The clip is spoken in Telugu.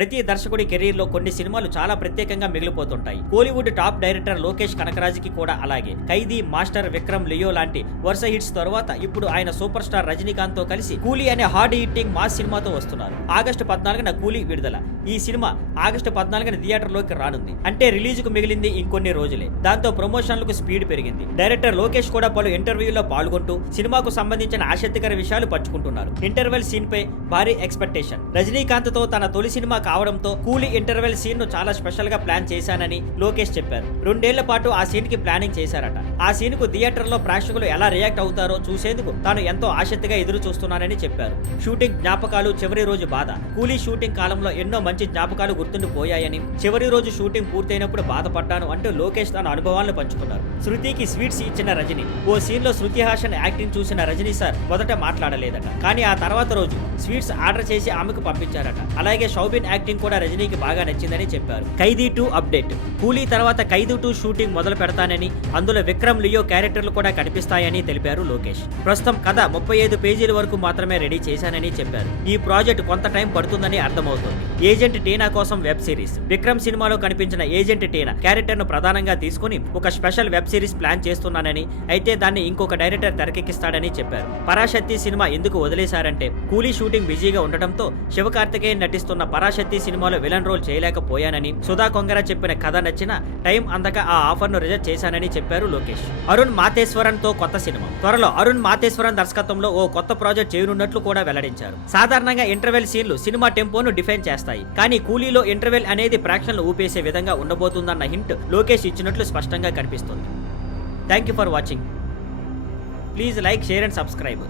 ప్రతి దర్శకుడి కెరీర్ లో కొన్ని సినిమాలు చాలా ప్రత్యేకంగా మిగిలిపోతుంటాయి. కోలీవుడ్ టాప్ డైరెక్టర్ లోకేష్ కనకరాజుకి కూడా అలాగే. ఖైదీ, మాస్టర్, విక్రమ్, లియో లాంటి వరుస హిట్స్ తర్వాత ఇప్పుడు ఆయన సూపర్ స్టార్ రజనీకాంత్ తో కలిసి కూలీ అనే హార్డ్ హిట్టింగ్ మాస్ సినిమాతో వస్తున్నారు. ఆగస్టు 14న కూలీ విడుదల. ఈ సినిమా ఆగస్టు 14న థియేటర్ లోకి రానుంది. అంటే రిలీజ్ కు మిగిలింది ఇంకొన్ని రోజులే. దాంతో ప్రమోషన్లకు స్పీడ్ పెరిగింది. డైరెక్టర్ లోకేష్ కూడా పలు ఇంటర్వ్యూల్లో పాల్గొంటూ సినిమాకు సంబంధించిన ఆసక్తికర విషయాలు పంచుకుంటున్నారు. ఇంటర్వెల్ సీన్ పై భారీ ఎక్స్పెక్టేషన్. రజనీకాంత్ తో తన తొలి సినిమా కావడంతో కూలీ ఇంటర్వెల్ సీన్ ను చాలా స్పెషల్ గా ప్లాన్ చేశానని లోకేష్ చెప్పారు. 2 ఏళ్ల పాటు ఆ సీన్ కి ప్లానింగ్ చేశారట. ఆ సీన్ కు థియేటర్ లో ప్రేక్షకులు ఎలా రియాక్ట్ అవుతారో చూసేందుకు తాను ఎంతో ఆసక్తిగా ఎదురు చూస్తున్నానని చెప్పారు. షూటింగ్ జ్ఞాపకాలు, చివరి రోజు బాధ. కూలీ షూటింగ్ కాలంలో ఎన్నో మంచి జ్ఞాపకాలు గుర్తుండిపోయాయని, చివరి రోజు షూటింగ్ పూర్తయినప్పుడు బాధపడ్డాను అంటూ లోకేష్ తన అనుభవాలను పంచుకున్నారు. శృతికి స్వీట్స్ ఇచ్చిన రజనీ. ఓ సీన్ లో శృతి హాసన్ యాక్టింగ్ చూసిన రజనీ సార్ మొదట మాట్లాడలేదట. కానీ ఆ తర్వాత రోజు స్వీట్స్ ఆర్డర్ చేసి ఆమెకు పంపించారట. అలాగే షౌబిన్ యాక్టింగ్ కూడా రజనీకి బాగా నచ్చిందని చెప్పారు. ఖైదీ 2 అప్డేట్. కూలీ తర్వాత ఖైదీ 2 షూటింగ్ మొదలు పెడతానని, అందులో విక్రమ్, లియో క్యారెక్టర్లు కూడా కనిపిస్తాయని తెలిపారు లోకేష్. ప్రస్తుతం కథ 35 పేజీల వరకు మాత్రమే రెడీ చేశానని చెప్పారు. ఈ ప్రాజెక్ట్ కొంత టైం పడుతుందని అర్థమవుతోంది. ఏజెంట్ టీనా కోసం వెబ్ సిరీస్. విక్రమ్ సినిమాలో కనిపించిన ఏజెంట్ టీనా క్యారెక్టర్ ను ప్రధానంగా తీసుకుని ఒక స్పెషల్ వెబ్ సిరీస్ ప్లాన్ చేస్తున్నానని, అయితే దాన్ని ఇంకొక డైరెక్టర్ తెరకెక్కిస్తాడని చెప్పారు. పరాశక్తి సినిమా ఎందుకు వదిలేశారంటే కూలీ షూటింగ్ బిజీగా ఉండటంతో శివకార్తికేయన్ నటిస్తున్న పరాశక్తి సినిమాలో విలన్ రోల్ చేయలేకపోయానని, సుధా కొంగర చెప్పిన కథ నచ్చిన టైం అందక ఆ ఆఫర్ ను రిజెక్ట్ చేశానని చెప్పారు లోకేష్. అరుణ్ మాతేశ్వరన్ తో కొత్త సినిమా. త్వరలో అరుణ్ మాతేశ్వరన్ దర్శకత్వంలో ఓ కొత్త ప్రాజెక్ట్ చేయనున్నట్లు కూడా వెల్లడించారు. సాధారణంగా ఇంటర్వెల్ సీన్లు సినిమా టెంపోను డిఫైన్ చేస్తాయి. కానీ కూలీలో ఇంటర్వెల్ అనేది ప్రేక్షకులను ఊపేసే విధంగా ఉండబోతుందన్న హింట్ లోకేష్ ఇచ్చినట్లు స్పష్టంగా కనిపిస్తుంది. Thank you for watching. Please like, share and subscribe.